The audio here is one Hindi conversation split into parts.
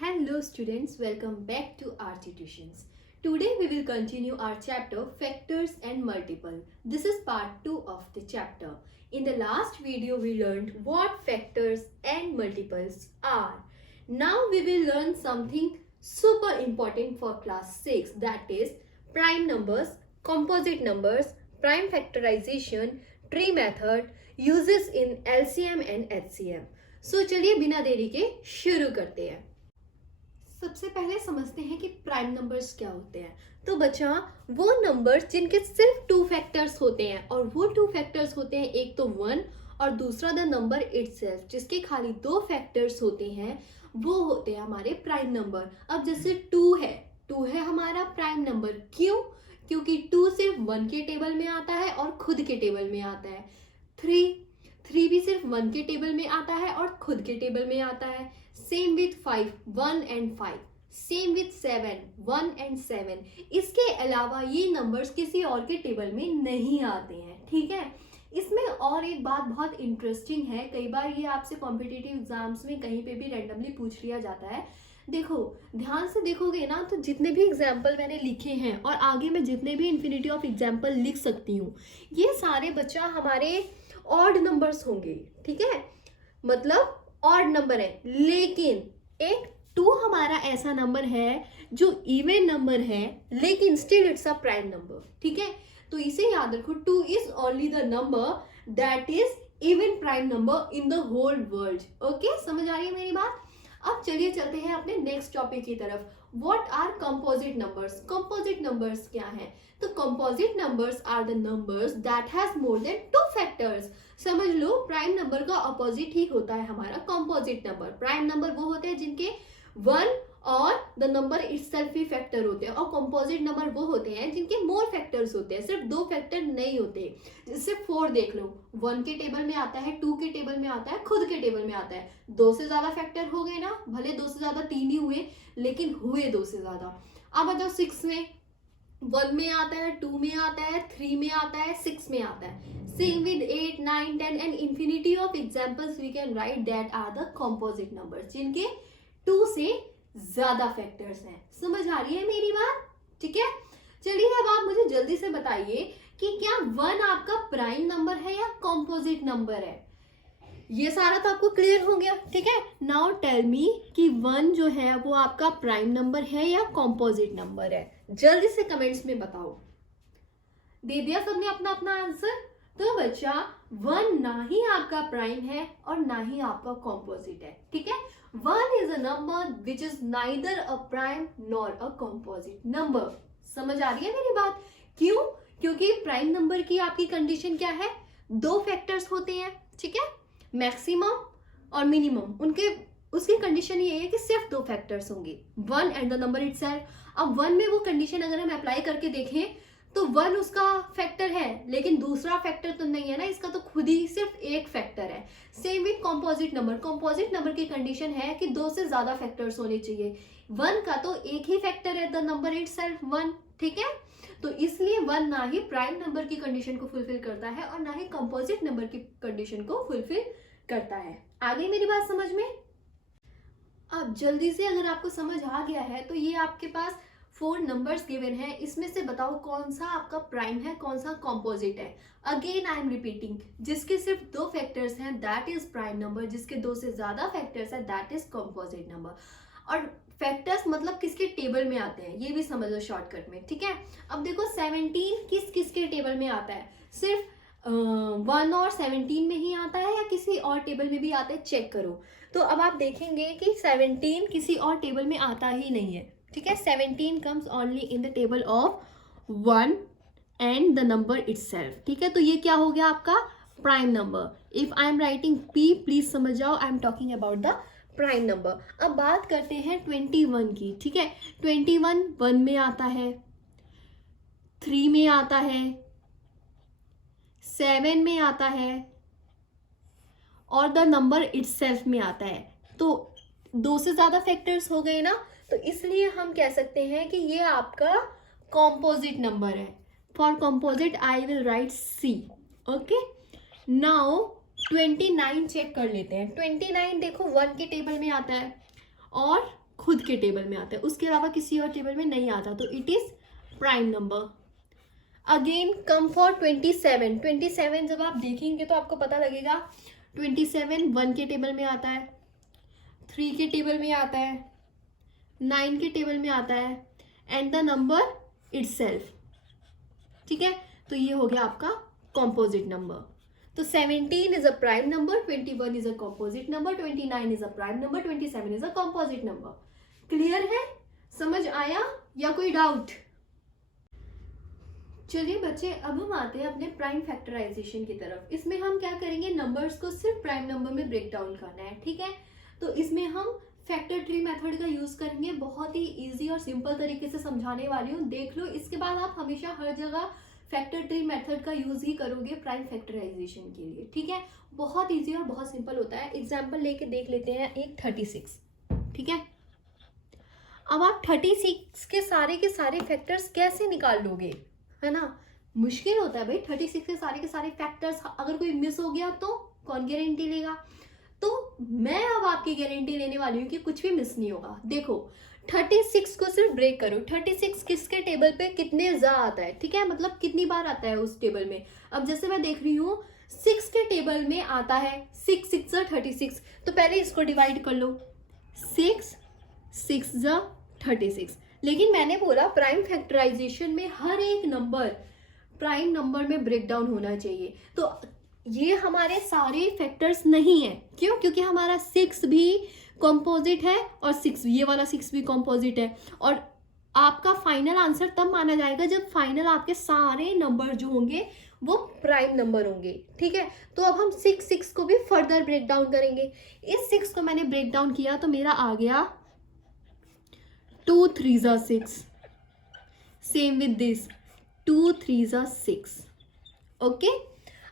Hello students, welcome back to RT Tuitions. Today we will continue our chapter Factors and Multiple. This is part 2 of the chapter. In the last video we learned what factors and multiples are. Now we will learn something super important for class 6, that is prime numbers, composite numbers, prime factorization, tree method, uses in LCM and HCM. So चलिए बिना देरी के शुरू करते हैं. सबसे पहले समझते हैं कि प्राइम नंबर्स क्या होते हैं. तो बच्चा वो नंबर्स जिनके सिर्फ टू फैक्टर्स होते हैं और वो टू फैक्टर्स होते हैं, एक तो 1 और दूसरा द नंबर इटसेल्फ, जिसके खाली दो फैक्टर्स होते हैं, वो होते हैं हमारे प्राइम नंबर. अब जैसे 2 है हमारा प्राइम नंबर. क्यों? क्योंकि 2 सिर्फ 1 के टेबल में आता है और खुद के टेबल में आता है. 3 भी सिर्फ 1 के टेबल में आता है और खुद के टेबल में आता है. Same with 5, 1 and 5. Same with 7, 1 and 7. इसके अलावा ये नंबर्स किसी और के टेबल में नहीं आते हैं. ठीक है. इसमें और एक बात बहुत इंटरेस्टिंग है, कई बार ये आपसे कॉम्पिटिटिव एग्जाम्स में कहीं पे भी रैंडमली पूछ लिया जाता है. देखो, ध्यान से देखोगे ना तो जितने भी एग्जाम्पल मैंने लिखे हैं और आगे मैं जितने भी इन्फिनिटी ऑफ एग्जाम्पल लिख सकती हूँ, ये सारे बच्चा हमारे ऑड नंबर्स होंगे. ठीक है, मतलब ऑड नंबर है. लेकिन एक 2 हमारा ऐसा नंबर है जो इवन नंबर है, लेकिन still it's a prime number. ठीक है, तो इसे याद रखो. 2 is only the number that is even prime number in the whole world. Okay, समझ आ रही है मेरी बात? अब चलिए चलते हैं अपने नेक्स्ट टॉपिक की तरफ. What are composite numbers? Composite numbers क्या हैं? तो composite numbers are the numbers that has more than 2 factors. समझ लो, प्राइम नंबर का अपोजिट ही होता है हमारा कंपोजिट नंबर. प्राइम नंबर वो होते हैं जिनके 1 और the number itself he factor होते हैं, और कंपोजिट नंबर वो होते हैं जिनके मोर फैक्टर्स होते हैं, सिर्फ 2 फैक्टर नहीं होते. जैसे 4 देख लो, 1 के टेबल में आता है, 2 के टेबल में आता है, खुद के टेबल में आता है. 2 से ज्यादा फैक्टर हो गए ना, भले 2 से ज्यादा 3 ही हुए, लेकिन हुए 2 से ज्यादा. अब बताओ 6 में 1 में आता है, 2 में आता है, 3 में आता है, 6 में आता है. Same with 8, 9, 10 and infinity of examples we can write that are the composite numbers, जिनके 2 से ज्यादा फैक्टर्स हैं. समझ आ रही है मेरी बात? ठीक है, चलिए अब आप मुझे जल्दी से बताइए कि क्या 1 आपका प्राइम नंबर है या कॉम्पोजिट नंबर है? ये सारा तो आपको क्लियर हो गया. ठीक है, नाउ टेल मी कि 1 जो है वो आपका प्राइम नंबर है या कॉम्पोजिट नंबर है? जल्दी से कमेंट्स में बताओ. दे दिया सबने अपना अपना आंसर? तो बच्चा 1 ना ही आपका प्राइम है और ना ही आपका कॉम्पोजिट है. ठीक है, 1 is a number which is neither a prime nor a composite number. समझ आ रही है मेरी बात? क्यों? क्योंकि प्राइम नंबर की आपकी कंडीशन क्या है? 2 फैक्टर्स होते हैं. ठीक है, मैक्सिमम और मिनिमम. उसकी कंडीशन ये है कि सिर्फ 2 फैक्टर्स होंगे, 1 एंड द नंबर इटसेल्फ. अब 1 में वो कंडीशन अगर हम अप्लाई करके देखें तो 1 उसका फैक्टर है, लेकिन दूसरा फैक्टर तो नहीं है ना, इसका तो खुद ही सिर्फ एक फैक्टर है. Same with composite number. Composite number की कंडीशन है कि 2 से ज्यादा फैक्टर्स होने चाहिए. 1 का तो एक ही फैक्टर है, द नंबर इटसेल्फ 1. ठीक है, तो इसलिए 1 ना ही प्राइम नंबर की कंडीशन को फुलफिल करता है और ना ही कंपोजिट नंबर की कंडीशन को फुलफिल करता है. आ गई मेरी बात समझ में? अब जल्दी से अगर आपको समझ आ गया है तो ये आपके पास 4 नंबर्स गिवन है. इसमें से बताओ कौन सा आपका प्राइम है, कौन सा कॉम्पोजिट है. अगेन आई एम रिपीटिंग, जिसके सिर्फ 2 फैक्टर्स हैं दैट इज प्राइम नंबर, जिसके 2 से ज्यादा फैक्टर्स है दैट इज कॉम्पोजिट नंबर. और फैक्टर्स मतलब किसके टेबल में आते हैं ये भी समझ लो शॉर्टकट में. ठीक है, अब देखो 17 किसके टेबल में आता है? सिर्फ 1 और 17 में ही आता है या किसी और टेबल में भी आता है? चेक करो. तो अब आप देखेंगे कि 17 किसी और टेबल में आता ही नहीं है. ठीक है, 17 comes only in the table of 1 and the number itself. ठीक है, तो ये क्या हो गया आपका prime number. If I am writing P, please समझ जाओ I am talking about the prime number. अब बात करते हैं 21 की. ठीक है, 21 1 में आता है, 3 में आता है, 7 में आता है और द नंबर इटसेल्फ में आता है. तो 2 से ज्यादा फैक्टर्स हो गए ना, तो इसलिए हम कह सकते हैं कि ये आपका कॉम्पोजिट नंबर है. For composite I will write C. Okay, now 29 check कर लेते हैं. 29 देखो 1 के टेबल में आता है और खुद के टेबल में आता है, उसके अलावा किसी और टेबल में नहीं आता, तो it is prime number. Again come for 27। 27 जब आप देखेंगे तो आपको पता लगेगा 27 1 के टेबल में आता है, 3 के टेबल में आता है, 9 के टेबल में आता है, एंड द नंबर इटसेल्फ। ठीक है, तो ये हो गया आपका कॉम्पोजिट नंबर। तो 17 is a prime number, 21 is a composite number, 29 is a prime number, 27 is a composite number. Clear है? समझ आया या कोई डाउट? चलिए बच्चे, अब हम आते हैं अपने प्राइम फैक्टराइजेशन की तरफ। इसमें हम क्या करेंगे, नंबर्स को सिर्फ प्राइम नंबर में ब्रेक डाउन करना है। ठीक है, तो इसमें हम फैक्टर ट्री मेथड का यूज करेंगे। बहुत ही इजी और सिंपल तरीके से समझाने वाली हूँ, देख लो। इसके बाद आप हमेशा हर जगह फैक्टर ट्री मेथड का यूज ही करोगे प्राइम फैक्टराइजेशन के लिए। ठीक है, बहुत इजी और बहुत सिंपल होता है। एग्जाम्पल लेके देख लेते हैं एक 36। ठीक है, अब आप 36 के सारे फैक्टर्स कैसे निकाल लोगे, है ना? मुश्किल होता है भाई। 36 के सारे फैक्टर्स अगर कोई मिस हो गया तो कौन गारंटी लेगा? तो मैं अब आपकी गारंटी लेने वाली हूँ कि कुछ भी मिस नहीं होगा। देखो 36 को सिर्फ ब्रेक करो। 36 किसके टेबल पे कितने जा आता है, ठीक है, मतलब कितनी बार आता है उस टेबल में। अब जैसे मैं देख रही हूँ 6 के टेबल में आता है 6 6 36, तो पहले इसको डिवाइड कर लो, 6 6 36। लेकिन मैंने बोला प्राइम फैक्टराइजेशन में हर एक नंबर प्राइम नंबर में ब्रेक डाउन होना चाहिए। तो ये हमारे सारे फैक्टर्स नहीं है। क्यों? क्योंकि हमारा 6 भी कॉम्पोजिट है और 6 ये वाला 6 भी कॉम्पोजिट है। और आपका फाइनल आंसर तब माना जाएगा जब फाइनल आपके सारे नंबर जो होंगे वो प्राइम नंबर होंगे। ठीक है, तो अब हम 6 को भी फर्दर ब्रेक डाउन करेंगे। इस 6 को मैंने ब्रेक डाउन किया तो मेरा आ गया 2 3 6। Same with this 2 3 6। ओके,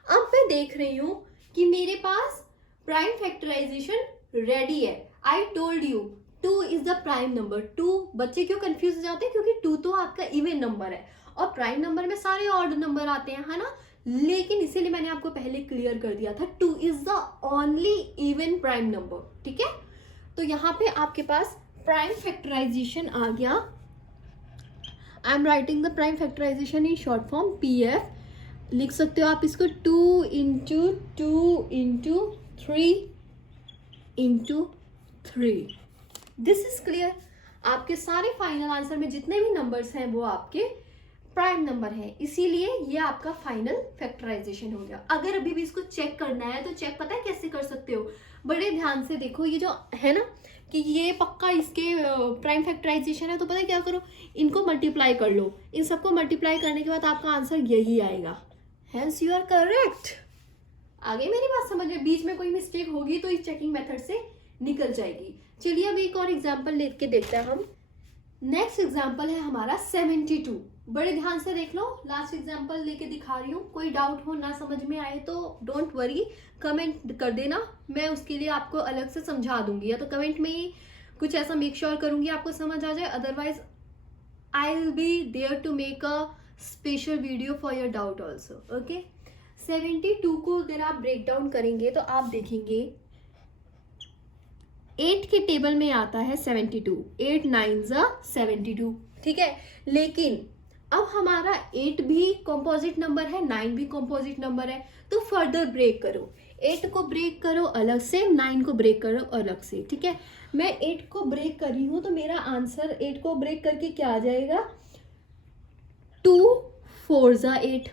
अब मैं देख रही हूं कि मेरे पास प्राइम फैक्टराइजेशन रेडी है। I told you 2 is the prime number. 2, बच्चे क्यों कंफ्यूज हो जाते हैं? क्योंकि 2 तो आपका इवन नंबर है और प्राइम नंबर में सारे ऑड नंबर आते हैं, है ना? लेकिन इसीलिए मैंने आपको पहले क्लियर कर दिया था 2 is the only even prime number. ठीक है, तो यहाँ पे आपके पास प्राइम फैक्टराइजेशन आ गया। I am writing the prime factorisation in short form PF। लिख सकते हो आप इसको 2 into 2 into 3 into 3। This is clear. आपके सारे फाइनल आंसर में जितने भी नंबर्स हैं वो आपके प्राइम नंबर है, इसीलिए ये आपका फाइनल फैक्टराइजेशन हो गया। अगर अभी भी इसको चेक करना है तो चेक पता है कैसे कर सकते हो? बड़े ध्यान से देखो, ये जो है ना कि ये पक्का इसके प्राइम फैक्टराइजेशन है, तो पता है क्या करो, इनको मल्टीप्लाई कर लो। इन सबको मल्टीप्लाई करने के बाद आपका आंसर यही आएगा। Hence you are correct. आगे मेरी बात समझ में? बीच में कोई मिस्टेक होगी तो इस चेकिंग मेथड से निकल जाएगी। चलिए अब एक और एग्जाम्पल लेके देखते हैं हम। नेक्स्ट एग्जाम्पल है हमारा 72। बड़े ध्यान से देख लो, लास्ट एग्जाम्पल लेके दिखा रही हूँ। कोई डाउट हो, ना समझ में आए तो डोंट वरी, कमेंट कर देना, मैं उसके लिए आपको अलग से समझा दूंगी, या तो कमेंट में ही कुछ ऐसा मेक श्योर करूंगी आपको समझ आ जाए। Otherwise I will be there to make a special video for your doubt also. Okay, 72 को अगर आप ब्रेक डाउन करेंगे तो आप देखेंगे 8 के टेबल में आता है 72। 8 9 72। ठीक है, लेकिन अब हमारा 8 भी कॉम्पोजिट नंबर है, 9 भी कॉम्पोजिट नंबर है, तो फर्दर ब्रेक करो। 8 को ब्रेक करो अलग से, 9 को ब्रेक करो अलग से। ठीक है, मैं 8 को ब्रेक कर रही हूँ तो मेरा आंसर 8 को ब्रेक करके क्या आ जाएगा? 2 4 8।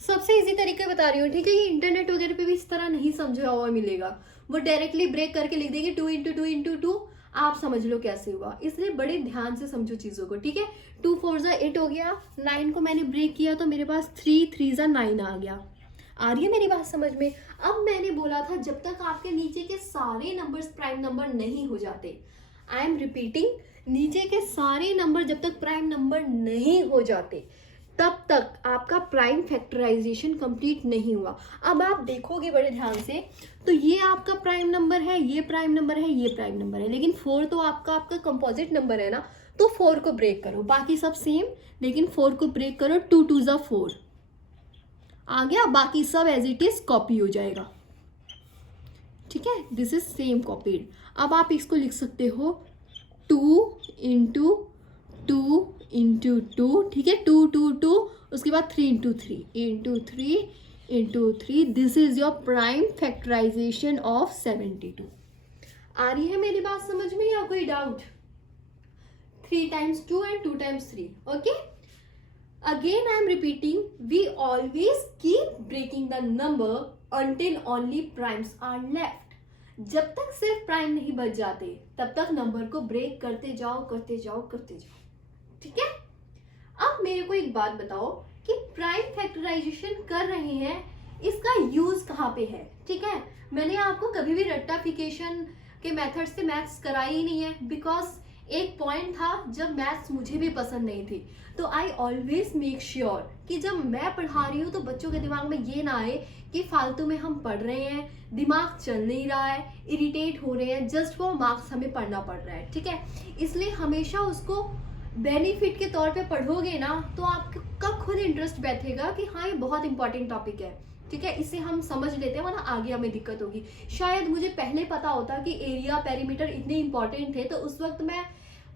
सबसे इजी तरीके बता रही हूँ, ठीक है? ये इंटरनेट वगैरह पे भी इस तरह नहीं समझा हुआ मिलेगा, वो डायरेक्टली ब्रेक करके लिख देंगे 2 इंटू 2 इंटू 2। आप समझ लो कैसे हुआ, इसलिए बड़े ध्यान से समझो चीजों को। ठीक है, 2 4 8 हो गया, 9 को मैंने ब्रेक किया तो मेरे पास 3 3 9 आ गया। आ रही है मेरी बात समझ में? अब मैंने बोला था जब तक आपके नीचे के सारे नंबर्स प्राइम नंबर नहीं हो जाते, आई एम रिपीटिंग, नीचे के सारे नंबर जब तक प्राइम नंबर नहीं हो जाते तब तक आपका प्राइम फैक्टराइजेशन कंप्लीट नहीं हुआ। अब आप देखोगे बड़े ध्यान से तो ये आपका प्राइम नंबर है, ये प्राइम नंबर है, ये प्राइम नंबर है, लेकिन 4 तो आपका कंपोजिट नंबर है ना, तो 4 को ब्रेक करो। बाकी सब सेम, लेकिन 4 को ब्रेक करो, 2 2 4 आ गया, बाकी सब एज इट इज कॉपी हो जाएगा। ठीक है, दिस इज सेम कॉपीड। अब आप इसको लिख सकते हो 2 ठीक है, 2 उसके बाद 3 this is your prime factorisation of 72। आ रही है मेरी बात समझ में या कोई doubt? 3 times 2 and 2 times 3, okay? Again I am repeating, we always keep breaking the number until only primes are left. जब तक सिर्फ प्राइम नहीं बच जाते तब तक नंबर को ब्रेक करते जाओ, ठीक है? अब मेरे को एक बात बताओ कि प्राइम फैक्टराइजेशन कर रहे हैं, इसका यूज कहाँ पे है? ठीक है, मैंने आपको कभी भी रट्टाफिकेशन के मेथड से मैथ्स कराई ही नहीं है, बिकॉज एक पॉइंट था जब मैथ्स मुझे भी पसंद नहीं थी, तो आई ऑलवेज मेक श्योर कि जब मैं पढ़ा रही हूँ तो बच्चों के दिमाग में ये ना आए कि फालतू में हम पढ़ रहे हैं, दिमाग चल नहीं रहा है, इरिटेट हो रहे हैं, जस्ट वो मार्क्स हमें पढ़ना पड़ रहा है, ठीक है? इसलिए हमेशा उसको बेनिफिट के तौर पे पढ़ोगे ना तो आपका खुद इंटरेस्ट बैठेगा कि हाँ ये बहुत इंपॉर्टेंट टॉपिक है, ठीक है, इसे हम समझ लेते हैं वरना आगे हमें दिक्कत होगी। शायद मुझे पहले पता होता कि एरिया पेरीमीटर इतने इंपॉर्टेंट थे तो उस वक्त मैं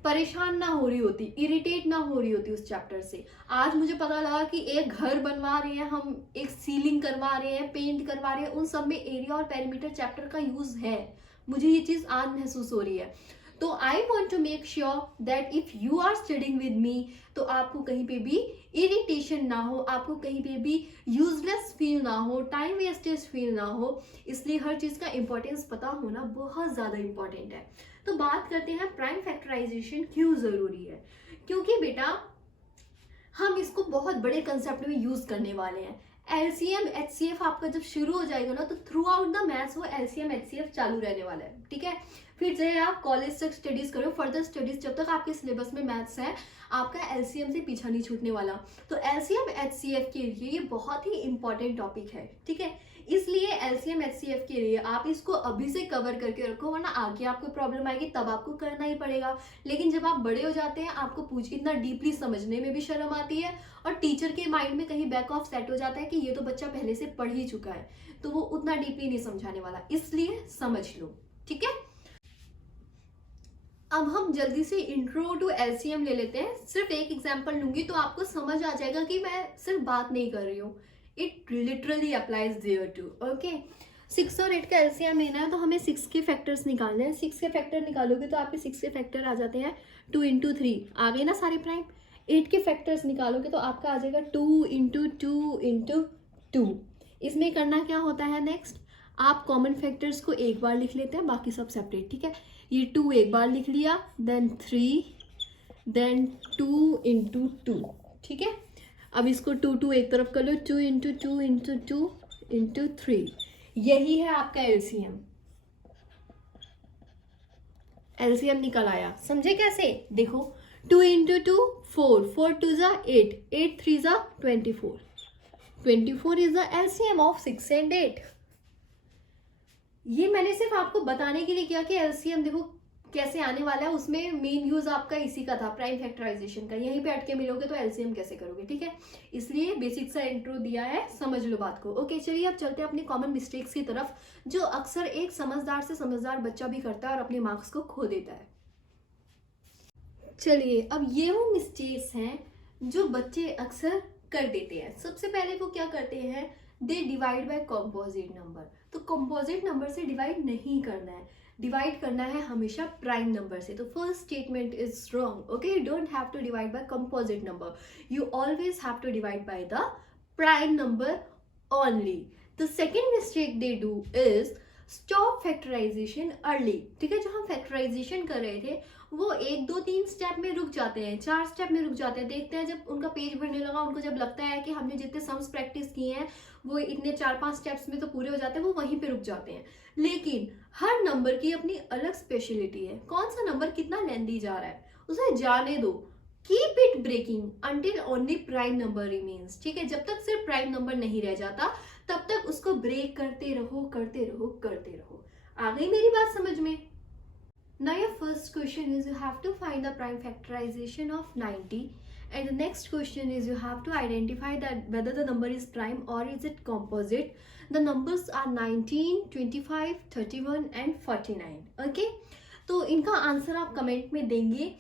परेशान ना हो रही होती, इरिटेट ना हो रही होती उस चैप्टर से। आज मुझे पता लगा कि एक घर बनवा रहे हैं हम, एक सीलिंग करवा रहे हैं, पेंट करवा रहे हैं, उन सब में एरिया और पेरीमीटर चैप्टर का यूज है। मुझे ये चीज आज महसूस हो रही है। तो I want to make sure that if you are studying with me तो आपको कहीं पे भी इरिटेशन ना हो, आपको कहीं पे भी यूजलेस फील ना हो, टाइम वेस्टेज फील ना हो। इसलिए हर चीज का इंपॉर्टेंस पता होना बहुत ज्यादा इंपॉर्टेंट है। तो बात करते हैं प्राइम फैक्टराइजेशन क्यों जरूरी है। क्योंकि बेटा हम इसको बहुत बड़े कंसेप्ट में यूज करने वाले हैं। एलसीएम एचसीएफ आपका जब शुरू हो जाएगा ना तो थ्रू आउट द मैथ्स वो एलसीएम एचसीएफ चालू रहने वाला है, ठीक है? फिर चाहे आप कॉलेज तक स्टडीज करो, फर्दर स्टडीज, जब तक आपके सिलेबस में मैथ्स है आपका एलसीएम से पीछा नहीं छूटने वाला। तो एलसीएम एचसीएफ के लिए ये बहुत ही इंपॉर्टेंट टॉपिक है, ठीक है? इसलिए एलसीएम एचसीएफ के लिए आप इसको अभी से कवर करके रखो, वरना आगे आपको प्रॉब्लम आएगी तब आपको करना ही पड़ेगा। लेकिन जब आप बड़े हो जाते हैं आपको इतना डीपली समझने में भी शर्म आती है और टीचर के माइंड में कहीं बैक ऑफ सेट हो जाता है कि ये तो बच्चा पहले से पढ़ ही चुका है, तो वो उतना डीपली नहीं समझाने वाला, इसलिए समझ लो, ठीक है? अब हम जल्दी से इंट्रो टू एलसीएम ले लेते हैं। सिर्फ एक एग्जांपल लूंगी तो आपको समझ आ जाएगा कि मैं सिर्फ बात नहीं कर रही हूँ, it literally applies there too, okay? 6 और 8 का एलसीएम लेना है तो हमें 6 के फैक्टर्स निकालने हैं। 6 के फैक्टर निकालोगे तो आपके 6 के फैक्टर आ जाते हैं 2 × 3, आ गए ना सारे प्राइम। 8 के फैक्टर्स निकालोगे तो आपका आ जाएगा 2 × 2 × 2। इसमें करना क्या होता है, नेक्स्ट आप कॉमन फैक्टर्स को एक बार लिख लेते हैं, बाकी सब सेपरेट, ठीक है? ये 2 एक बार लिख लिया, देन 3, देन 2 × 2, ठीक है? अब इसको 2 एक तरफ कर लो, 2 × 2 × 2 × 3, यही है आपका एलसीएम। एलसीएम निकल आया, समझे कैसे? देखो 2 × 2 4, 4 2 = 8, 8 3 = 24, 24 is the LCM of 6 and 8। ये मैंने सिर्फ आपको बताने के लिए किया कि एलसीएम देखो कैसे आने वाला है, उसमें मेन यूज आपका इसी का था, प्राइम फैक्टराइजेशन का। यहीं पे अटके मिलोगे तो एलसीएम कैसे करोगे, ठीक है? इसलिए बेसिक सा इंट्रो दिया है, समझ लो बात को। ओके, चलिए अब चलते हैं अपनी कॉमन मिस्टेक्स की तरफ, जो अक्सर एक समझदार से समझदार बच्चा भी करता है और अपने मार्क्स को खो देता है। चलिए, अब ये वो मिस्टेक्स हैं जो बच्चे अक्सर कर देते हैं। सबसे पहले वो क्या करते हैं, they divide by composite number. तो कॉम्पोजिट नंबर से डिवाइड नहीं करना है, डिवाइड करना है हमेशा प्राइम नंबर से। तो first statement is wrong, okay? You don't have to divide by composite number, you always have to divide by the prime number only. The second mistake they do is stop factorisation early, ठीक है? जो हम फैक्टराइजेशन कर रहे थे वो 1 2 3 स्टेप में रुक जाते हैं, 4 स्टेप में रुक जाते हैं। देखते हैं जब उनका पेज भरने लगा, उनको जब लगता है कि हमने जितने सम्स प्रैक्टिस किए हैं वो इतने 4-5 स्टेप्स में तो पूरे हो जाते हैं, वो वहीं पे रुक जाते हैं। लेकिन हर नंबर की अपनी अलग स्पेशलिटी है, कौन सा नंबर कितना लेंदी जा रहा है उसे जाने दो, keep it breaking until only prime number remains, ठीक है? जब तक सिर्फ प्राइम नंबर नहीं रह जाता तब तक उसको ब्रेक करते रहो, करते रहो, करते रहो। आ गई मेरी बात समझ में? Now your first question is you have to find the prime factorization of 90, and the next question is you have to identify that whether the number is prime or is it composite. The numbers are 19, 25, 31 and 49, okay? तो इनका आंसर आप कमेंट में देंगे,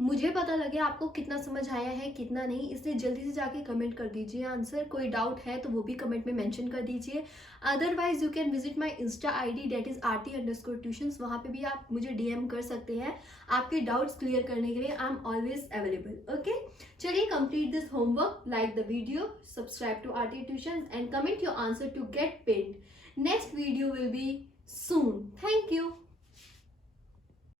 मुझे पता लगे आपको कितना समझ आया है कितना नहीं, इसलिए जल्दी से जाके कमेंट कर दीजिए आंसर। कोई डाउट है तो वो भी कमेंट में मेंशन कर दीजिए। Otherwise you can visit my Insta ID that is RT_tuitions, वहाँ पे भी आप मुझे DM कर सकते हैं आपके डाउट्स क्लियर करने के लिए। I am always available. Okay, चलिए complete this homework, like the video, subscribe to RT Tuitions and comment your answer to get paid. Next video will be soon. Thank you.